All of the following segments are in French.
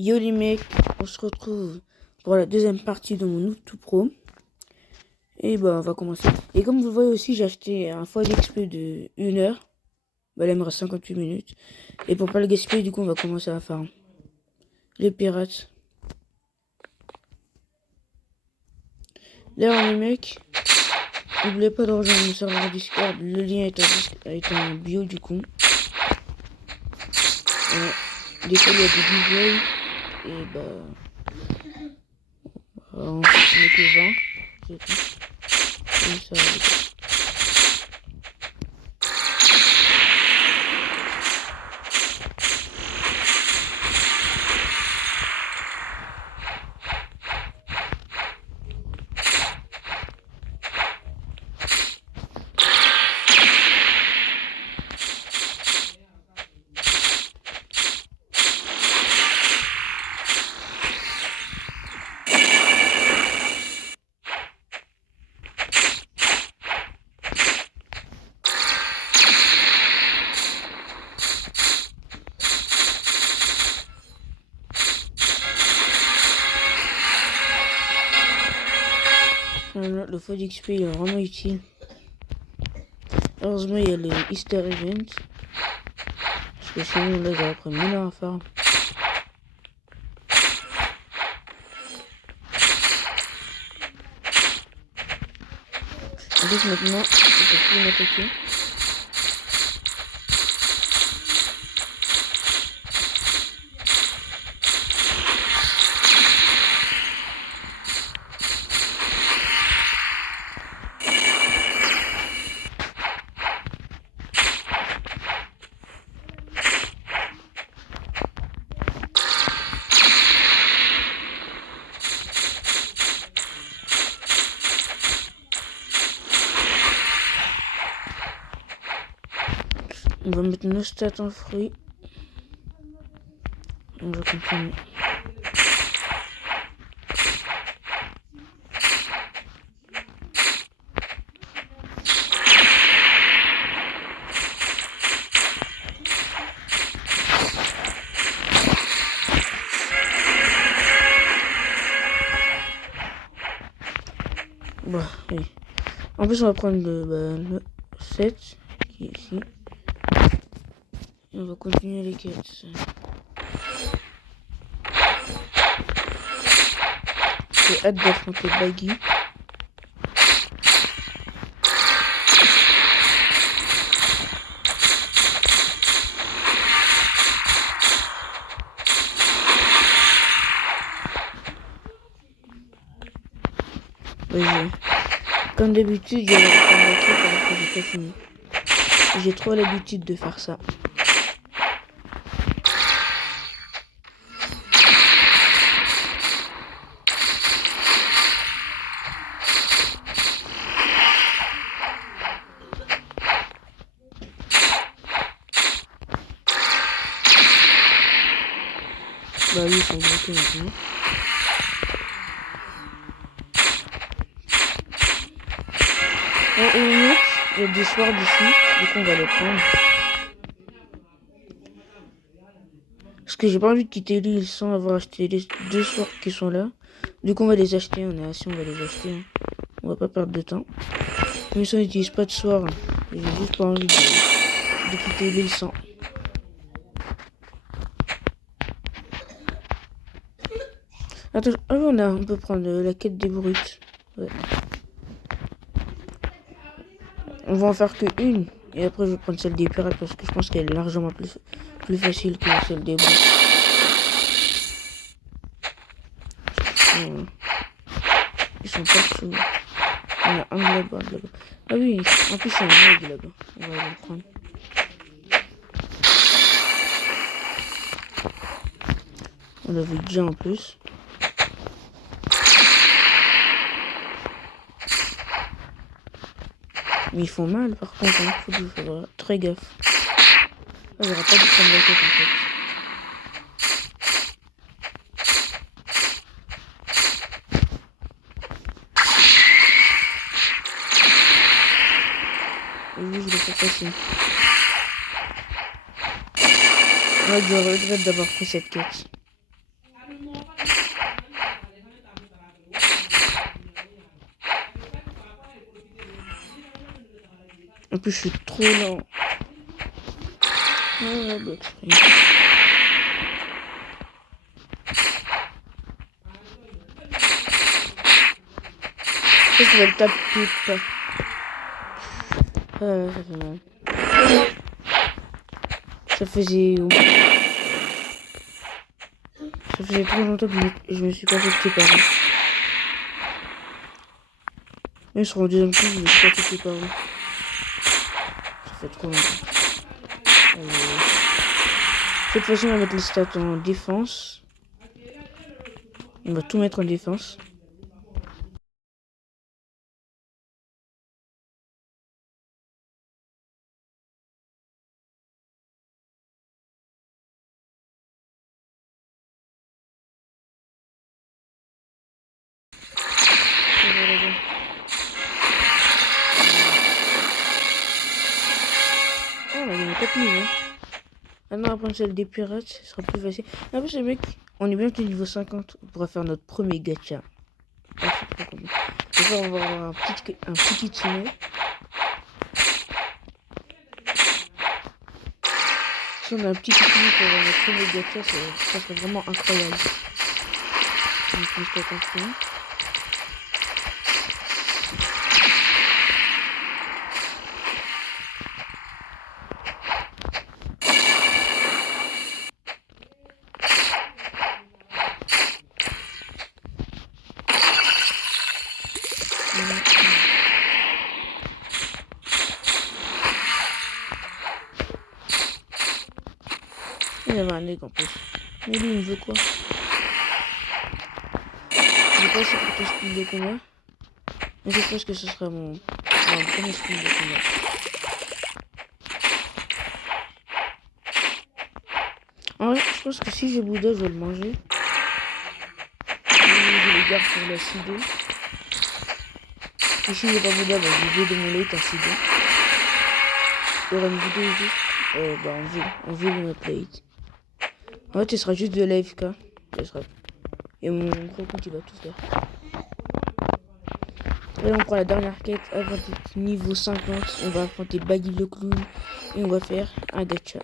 Yo les mecs, on se retrouve pour la deuxième partie de mon Noob tout pro. Et bah on va commencer. Et comme vous le voyez aussi, j'ai acheté un foil XP de 1 heure. Bah là il me reste 58 minutes. Et pour pas le gaspiller, du coup on va commencer à faire les pirates. D'ailleurs les mecs, n'oubliez pas de rejoindre mon serveur Discord. Le lien est en bio du coup. Des fois il y a des giveaways. Et bah on met que 20. C'est tout. Et ça, le foil XP il est vraiment utile. Heureusement il y a les Easter Events. Parce que sinon là j'aurais pris 1000 ans à faire. En plus maintenant je peux plus m'attaquer. On va mettre nos stats en fruits. On va continuer. Bah oui. En plus on va prendre le 7 qui est ici. Et on va continuer les quêtes. J'ai hâte d'affronter Baggy. Comme d'habitude, je vais reprendre la quête alors que j'ai pas fini. J'ai trop l'habitude de faire ça. Bah oui, ils sont bloqués maintenant. Et une minute, il y a des soirs d'ici, du coup on va les prendre. Parce que j'ai pas envie de quitter l'île sans avoir acheté les 2 soirs qui sont là. Du coup on va les acheter, on est assis, on va les acheter. Hein. On va pas perdre de temps. Même si on n'utilise pas de soir, j'ai juste pas envie de quitter l'île sans. Attends, on peut prendre la quête des brutes. Ouais. On va en faire que une. Et après je vais prendre celle des pirates parce que je pense qu'elle est largement plus facile que celle des brutes. Ils sont partout. Il y en a un là-bas, là-bas. Ah oui, en plus il y a un aigle là-bas. On va aller le prendre. On l'a vu déjà en plus. Mais ils font mal par contre, hein. Faut faire très gaffe. Ah, j'aurais pas dû prendre la tête en fait. Et oui, je l'ai fait passer. Ouais, je regrette d'avoir pris cette quête. En plus, je suis trop lent. Ah, bah, je vais le taper pas. Ah, ça fait mal. Ça faisait trop longtemps que je me suis pas fait tuer par eux. Même sur le deuxième coup, je me suis pas fait tuer par eux. Ça fait trop longtemps. Cette fois-ci, on va mettre les stats en défense. On va tout mettre en défense. Oh, on a gagné 4 niveaux. Maintenant, après celle des pirates, ce sera plus facile. En plus, les mecs, on est bientôt niveau 50. On pourra faire notre premier gacha. Ah, je sais pas combien. Des fois, on va avoir un petit kitsune. Si on a un petit kitsune pour avoir notre premier gacha, ça serait vraiment incroyable. On peut se compris. Il y avait un egg en plus. Mais lui, il me veut quoi? Je sais pas si pour ton style de combat. Mais je pense que ce sera mon premier style de combat. En vrai, je pense que si j'ai Bouddha, je vais le manger. Je le garde pour la Sido. Et si j'ai pas Bouddha, bah, je vais de mon late en Sido. Il y aura une vidéo juste. En ville de notre late. En fait, ce sera juste de l'AFK. Et mon gros compte, il va tout faire. Et là, on prend la dernière quête avant d'être niveau 50. On va affronter Baggy le clown. Et on va faire un gacha.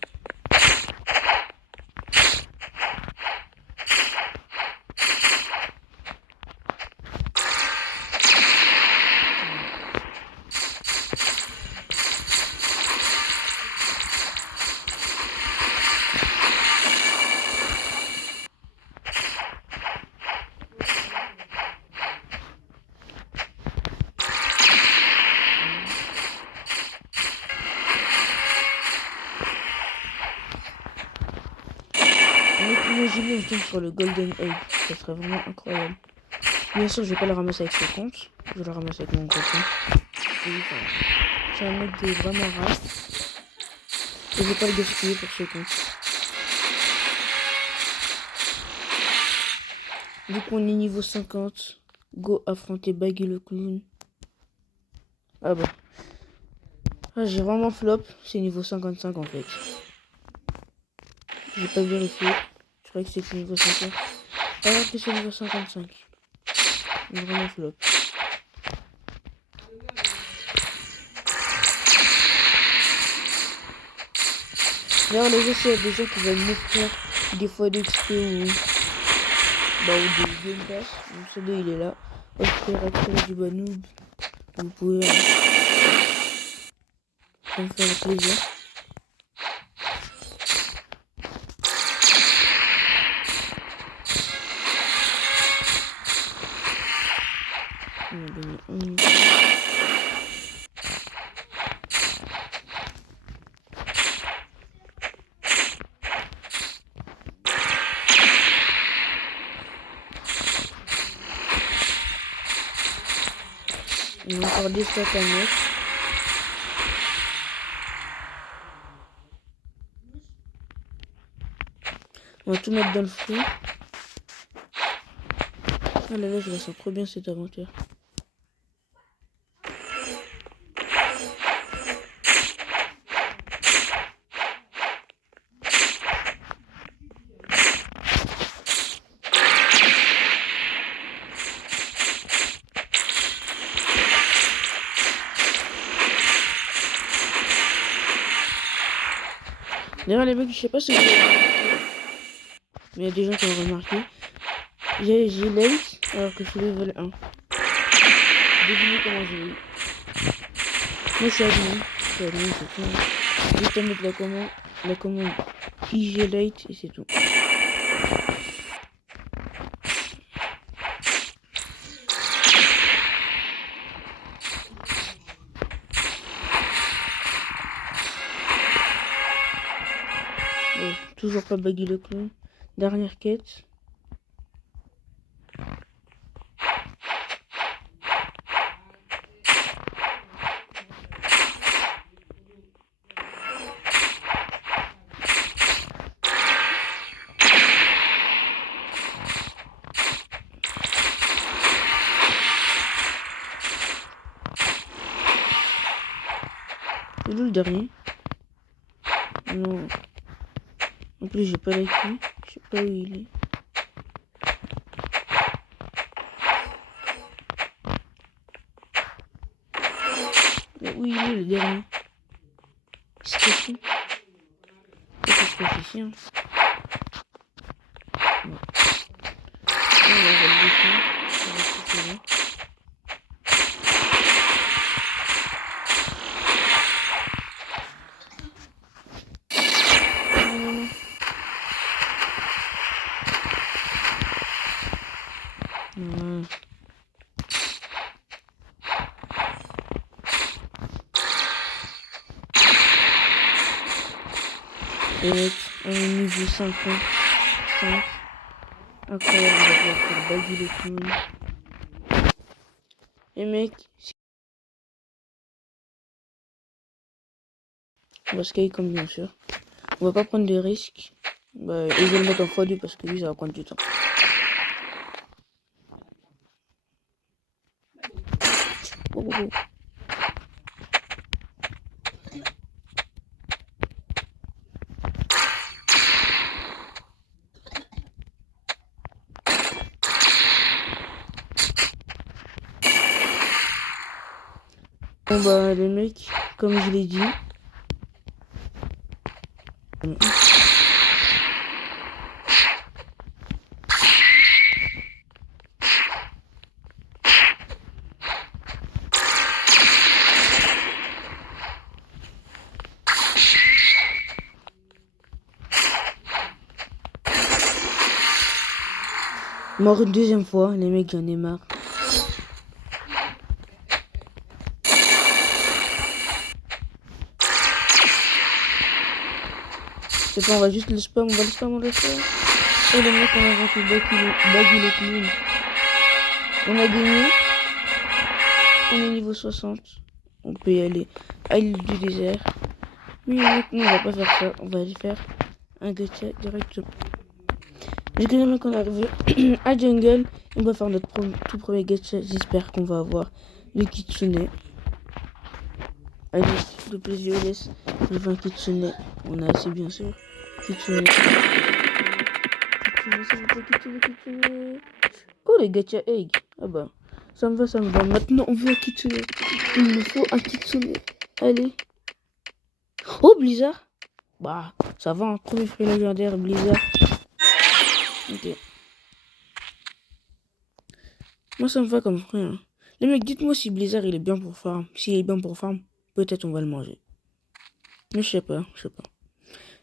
Imaginez, on tombe sur le Golden Egg. Ça serait vraiment incroyable. Bien sûr, je vais pas le ramasser avec ce compte. Je vais le ramasser avec mon gros compte. C'est un egg qui est vraiment rare. Et je vais pas le gaspiller pour ce compte. Du coup, on est niveau 50. Go affronter Baggy le clown. Ah bah. Ah, j'ai vraiment flop. C'est niveau 55 en fait. J'ai pas vérifié. Je croyais que c'était niveau 50. Alors que c'est niveau 55. Vraiment flop. D'ailleurs, les gens, s'il y a des gens qui veulent m'offrir des fois d'XP ou des Game Pass, mon pseudo il est là. Offrir à du Banoob. Vous pouvez. Ça me fait plaisir. On a encore des stats à mettre. On va tout mettre dans le fruit. Ah là là, je la sens trop bien cette aventure. D'ailleurs, les mecs, je sais pas si vous avez remarqué, mais il y a des gens qui ont remarqué. J'ai late alors que je suis level 1. Devinez comment j'ai eu. Moi, je suis admin. C'est tout. Juste à mettre la commande IG late et c'est tout. Toujours pas buggy le clown. Dernière quête. C'est le dernier. Non. En plus, j'ai pas la clé. Je sais pas où il est. Mais où il est le dernier? Il se cache où? Il se cache ici. Hein. Bon. On va le défendre. On va récupérer. Et mec, on est niveau 55. Incroyable, on va pouvoir faire baggy le clown. Et mec, on va sky comme bien sûr. On va pas prendre de risques. Bah, et je vais le mettre en x2 parce que lui, ça va prendre du temps. Oh, oh, oh. Bon bah les mecs, comme je l'ai dit. Mort une deuxième fois, les mecs j'en ai marre. C'est pas, on va juste le spam, on va le spam, on le spam. Et les mecs on a inventé baggy le clown. On a gagné. On est niveau 60. On peut y aller à l'île du désert. Mais maintenant on va pas faire ça, on va aller faire un gacha directement. Du coup les mecs on est arrivé à Jungle. On va faire notre tout premier gacha. J'espère qu'on va avoir le Kitsune. Allez, de plaisir, laisse. Je veux un Kitsune. On a assez bien sûr. Kitsune. Kitsune. Oh les gacha egg. Ah bah. Ça me va, ça me va. Maintenant on veut un Kitsune. Il nous faut un Kitsune. Allez. Oh Blizzard. Bah ça va, un premier fruit légendaire Blizzard. Ok. Moi ça me va comme fruit. Hein. Les mecs, dites-moi si Blizzard il est bien pour farm. S'il est bien pour farm, peut-être on va le manger. Mais je sais pas.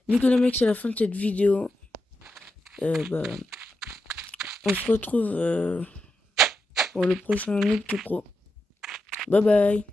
Du coup les mecs, c'est la fin de cette vidéo. Bah, on se retrouve pour le prochain Noob Tout Pro. Bye bye.